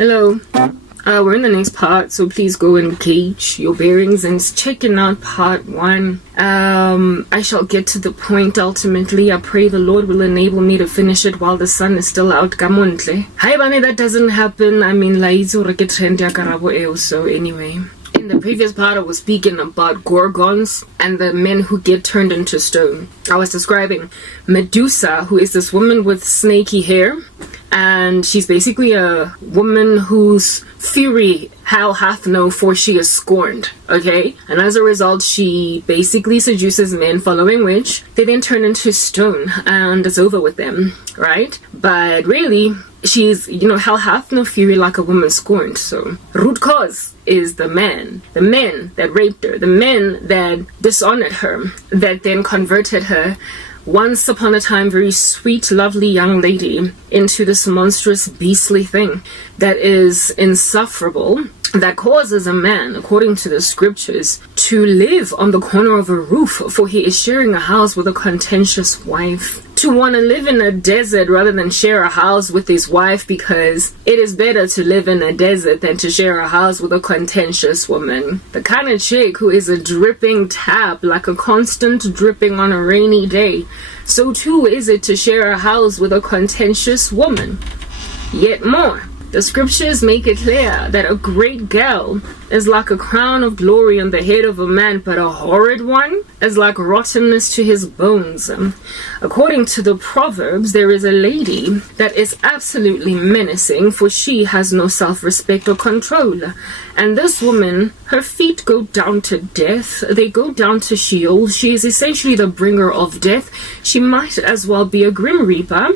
Hello. We're in the next part, so please go and gauge your bearings and checking out part 1. I shall get to the point ultimately. I pray the Lord will enable me to finish it while the sun is still out. Gamontle. Hi, Bane, that doesn't happen. I mean, so anyway. In the previous part, I was speaking about gorgons and the men who get turned into stone. I was describing Medusa, who is this woman with snaky hair, and she's basically a woman whose fury hell hath no, for she is scorned, okay? And as a result, she basically seduces men, following which they then turn into stone, and it's over with them, right? But really, she's, hell hath no fury like a woman scorned. So root cause is the men that raped her, the men that dishonored her, that then converted her, once upon a time very sweet, lovely young lady, into this monstrous, beastly thing that is insufferable, that causes a man, according to the scriptures, to live on the corner of a roof, for he is sharing a house with a contentious wife. To want to live in a desert rather than share a house with his wife, because it is better to live in a desert than to share a house with a contentious woman. The kind of chick who is a dripping tap, like a constant dripping on a rainy day. So too is it to share a house with a contentious woman. Yet more, the scriptures make it clear that a great girl is like a crown of glory on the head of a man, but a horrid one is like rottenness to his bones. According to the Proverbs, there is a lady that is absolutely menacing, for she has no self-respect or control. And this woman, her feet go down to death. They go down to Sheol. She is essentially the bringer of death. She might as well be a Grim Reaper,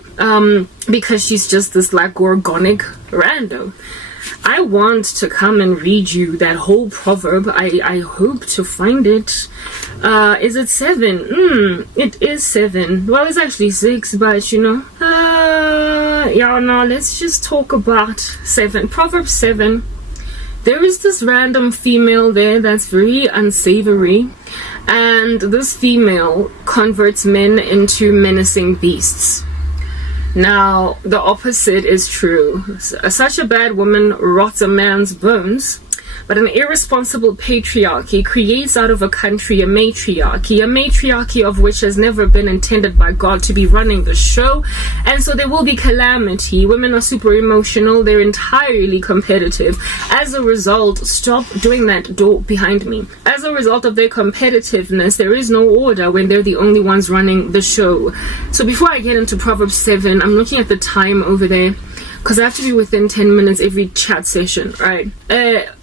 because she's just this like gorgonic rando. I want to come and read you that whole proverb. I hope to find it. Is it 7? It is 7. Well, it's actually 6, but yeah, no, let's just talk about 7. Proverb 7. There is this random female there that's very unsavory, and this female converts men into menacing beasts. Now, the opposite is true. Such a bad woman rots a man's bones, but an irresponsible patriarchy creates out of a country a matriarchy of which has never been intended by God to be running the show, and so there will be calamity. Women are super emotional, they're entirely competitive. As a result, stop doing that door behind me. As a result of their competitiveness, there is no order when they're the only ones running the show. So before I get into Proverbs 7, I'm looking at the time over there, because I have to be within 10 minutes every chat session, right?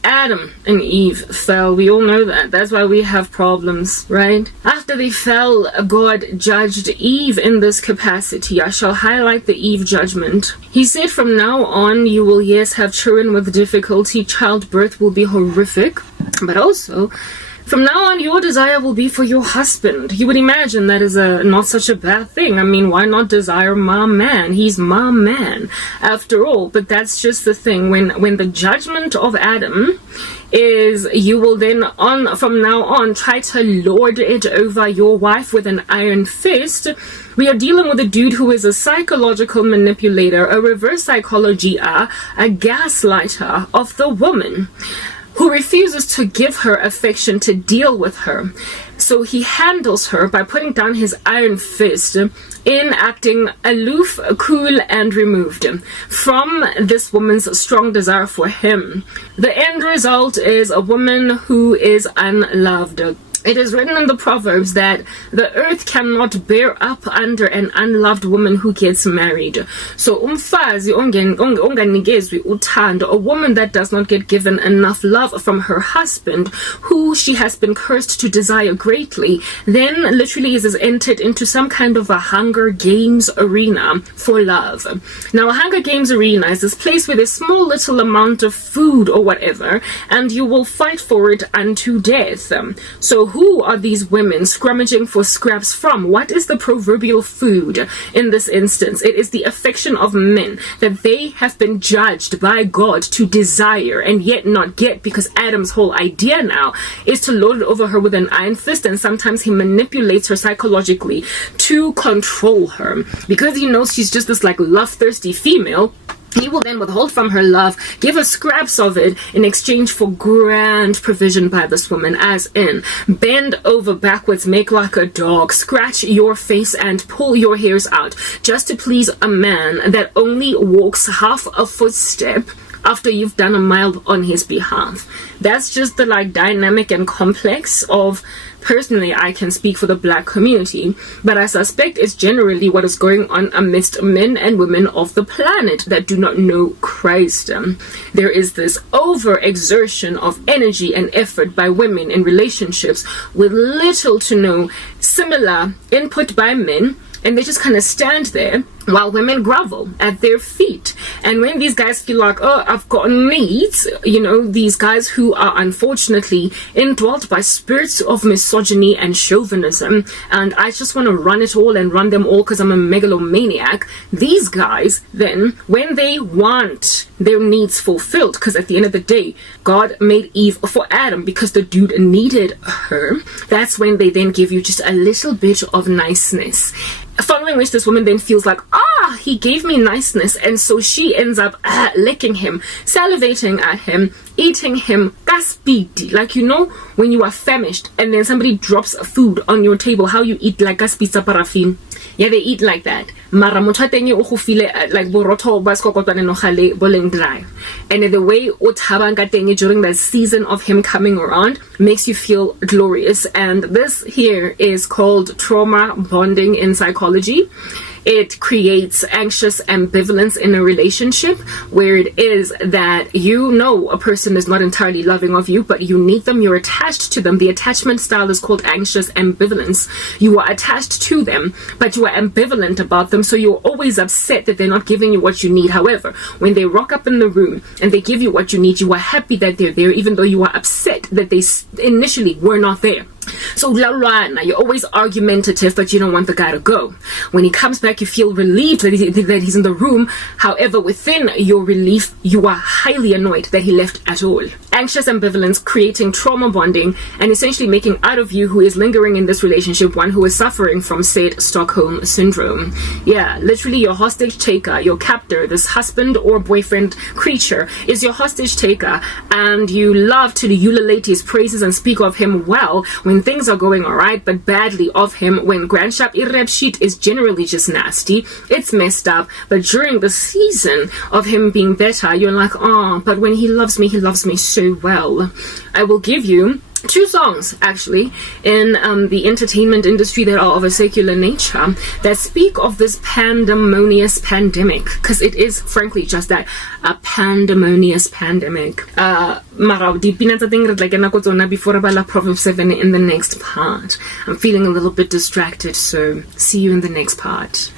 Adam and Eve fell. We all know that. That's why we have problems, right? After they fell, God judged Eve in this capacity. I shall highlight the Eve judgment. He said, from now on, you will, yes, have children with difficulty. Childbirth will be horrific. But also, from now on, your desire will be for your husband. You would imagine that is not such a bad thing. I mean, why not desire my man? He's my man, after all. But that's just the thing. When the judgment of Adam is, you will then, from now on, try to lord it over your wife with an iron fist. We are dealing with a dude who is a psychological manipulator, a reverse psychology, a gaslighter of the woman, who refuses to give her affection, to deal with her. So he handles her by putting down his iron fist, in acting aloof, cool, and removed from this woman's strong desire for him. The end result is a woman who is unloved. It is written in the Proverbs that the earth cannot bear up under an unloved woman who gets married. So umfazi onganikezwi uthando, a woman that does not get given enough love from her husband, who she has been cursed to desire greatly, then literally is entered into some kind of a Hunger Games arena for love. Now, a Hunger Games arena is this place with a small little amount of food or whatever, and you will fight for it unto death. So who are these women scrummaging for scraps from? What is the proverbial food in this instance? It is the affection of men that they have been judged by God to desire and yet not get, because Adam's whole idea now is to lord it over her with an iron fist, and sometimes he manipulates her psychologically to control her, because he knows she's just this like love-thirsty female. He will then withhold from her love, give her scraps of it in exchange for grand provision by this woman, as in, bend over backwards, make like a dog, scratch your face and pull your hairs out, just to please a man that only walks half a footstep after you've done a mile on his behalf. That's just the dynamic and complex of, personally, I can speak for the black community, but I suspect it's generally what is going on amidst men and women of the planet that do not know Christ. There is this overexertion of energy and effort by women in relationships with little to no similar input by men, and they just kind of stand there while women grovel at their feet. And when these guys feel like, oh, I've got needs, these guys who are unfortunately indwelt by spirits of misogyny and chauvinism, and I just want to run it all and run them all because I'm a megalomaniac, these guys then, when they want their needs fulfilled, because at the end of the day, God made Eve for Adam because the dude needed her, that's when they then give you just a little bit of niceness. Following which this woman then feels like, he gave me niceness, and so she ends up licking him, salivating at him, eating him kaspiti, when you are famished and then somebody drops food on your table, how you eat like kaspita paraffin. Yeah, they eat like that. Mara motho teng o go file like borotho ba skokotwane no gale boleng dry. And the way o thabang ka teng during that season of him coming around makes you feel glorious. And this here is called trauma bonding in psychology. It creates anxious ambivalence in a relationship where it is that a person is not entirely loving of you, but you need them, you're attached to them. The attachment style is called anxious ambivalence. You are attached to them, but you are ambivalent about them, so you're always upset that they're not giving you what you need. However, when they rock up in the room and they give you what you need, you are happy that they're there, even though you are upset that they initially were not there. So you're always argumentative, but you don't want the guy to go. When he comes back, you feel relieved that he's in the room. However, within your relief, you are highly annoyed that he left at all. Anxious ambivalence, creating trauma bonding, and essentially making out of you who is lingering in this relationship one who is suffering from said Stockholm syndrome. Yeah, literally your hostage taker, your captor, this husband or boyfriend creature is your hostage taker, and you love to ululate his praises and speak of him well when things are going alright, but badly of him when Grandshap Irrep sheet is generally just nasty. It's messed up, but during the season of him being better, you're like, but when he loves me so well. I will give you 2 songs actually in the entertainment industry that are of a secular nature that speak of this pandemonious pandemic, because it is frankly just that, a pandemonious pandemic. Mara dipina tsa teng re tla kena go tsona before re bala Proverbs 7 in the next part. I'm feeling a little bit distracted, so see you in the next part.